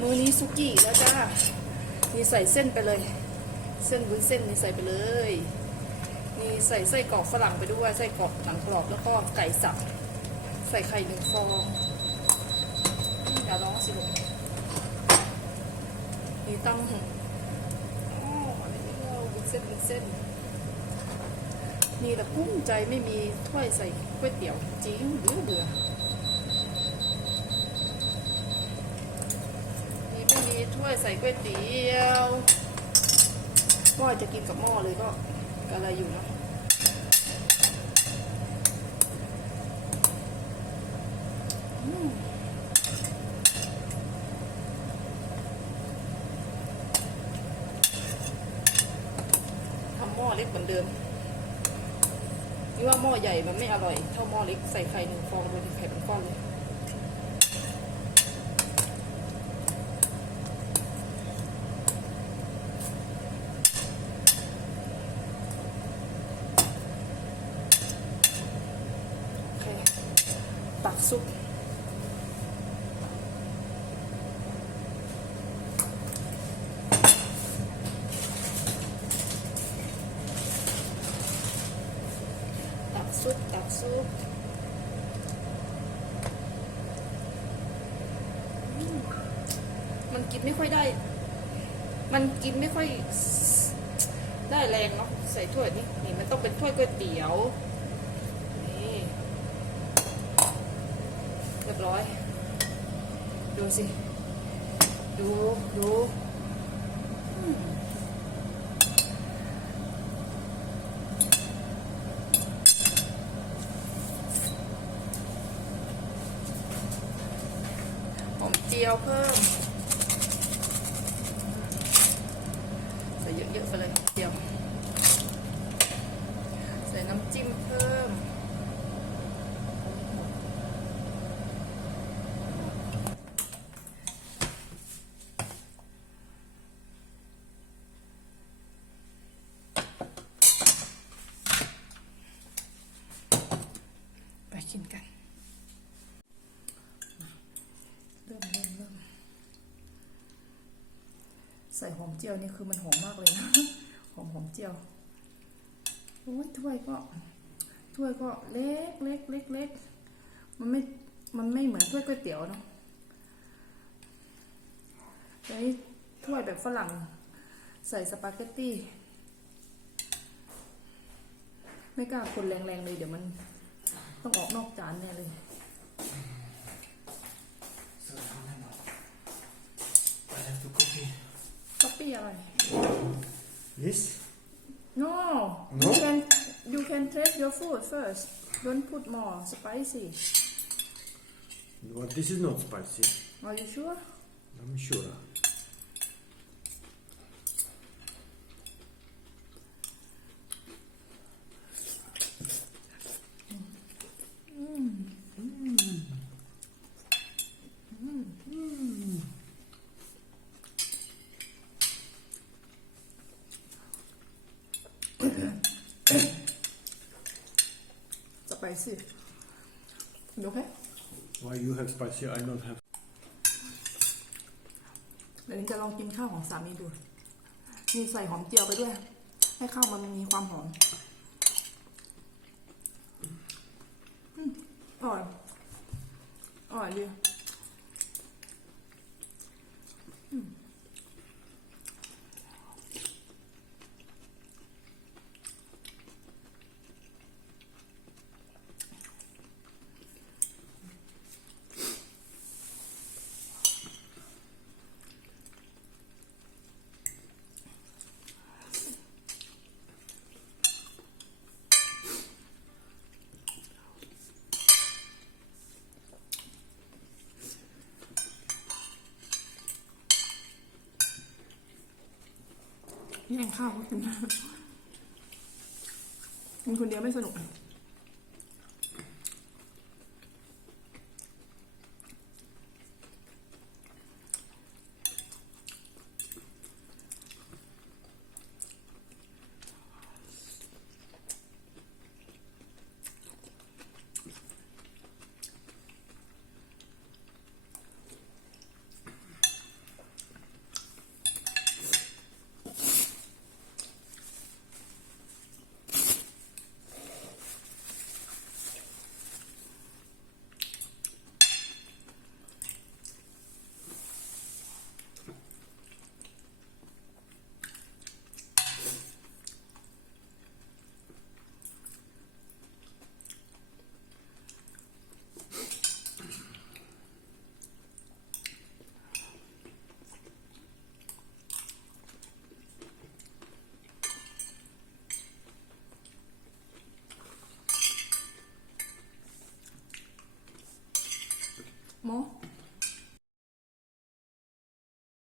มือนี้ซุกี้แล้วจ้านี่ใส่เส้นไปเลย เส้นวุ้นเส้นนี่ใส่ไปเลย มีใส่ไส้กรอกฝรั่งไปด้วยไส้กรอกหนังกรอบแล้วก็ไก่สับใส่ไข่หนึ่งฟองอืมอย่าร้องสิลูกมีตั้งอ๋อนี่ก็วุ้นเส้นวุ้นเส้นมีแต่กุ้งใจไม่มีถ้วยใส่ก๋วยเตี๋ยวจริงเบื่อเบื่อนี่ไม่มีถ้ วยใส่ก๋วยเตี๋ยวว่าจะกินกับหม้อเลยก็กะไรอยู่เนะทำหม้อเล็กเหมือนเดิมนี่ว่าหม้อใหญ่มันไม่อร่อยเท่าหม้อเล็กใส่ไข่หนึ่งฟองโดยที่ไข่เป็นก้อนเลย โอเค ตัก ซุปตักซุปตักซุปมันกินไม่ค่อยได้ มันกินไม่ค่อยได้แรงเนาะใส่ถ้วยนี่นี่มันต้องเป็นถ้วยก๋วยเตี๋ยว นี่ เรียบร้อย ดูสิ ดูดูหอมเจียวเพิ่มใส่เยอะๆไปเลยเจียว ใส่น้ำจิ้มเพิ่ม ไป กินกัน เริ่มเริ่มเริ่มใส่หอมเจียวนี่คือมันหอมมากเลยนะหอมหอมเจียวโอ้ยถ้วยก็ถ้วยก็เล็กเล็กเล็กเล็กมันไม่มันไม่เหมือนถ้วยก๋วยเตี๋ยวเนาะแต่นี่ถ้วยแบบฝรั่งใส่สปาเกตตี้ ไม่กล้าคนแรงๆเลยเดี๋ยวมัน ต้องออกนอกจานแน่เลย I have to copy. ก๊อปปี้อะไร This? No No? you can you can taste your food first don't put more spicy Well, this is not spicy. are you sure I'm sure. Spicy you okay Why you have spicy? I don't have. เดี๋ยวนี้จะลองกินข้าวของสามีดู มีใส่หอมเจียวไปด้วย ให้ข้าวมันมีความหอมอืมอร่อยอร่อยดีอืม แย่งข้าวเขากินมันคนเดียวไม่สนุก more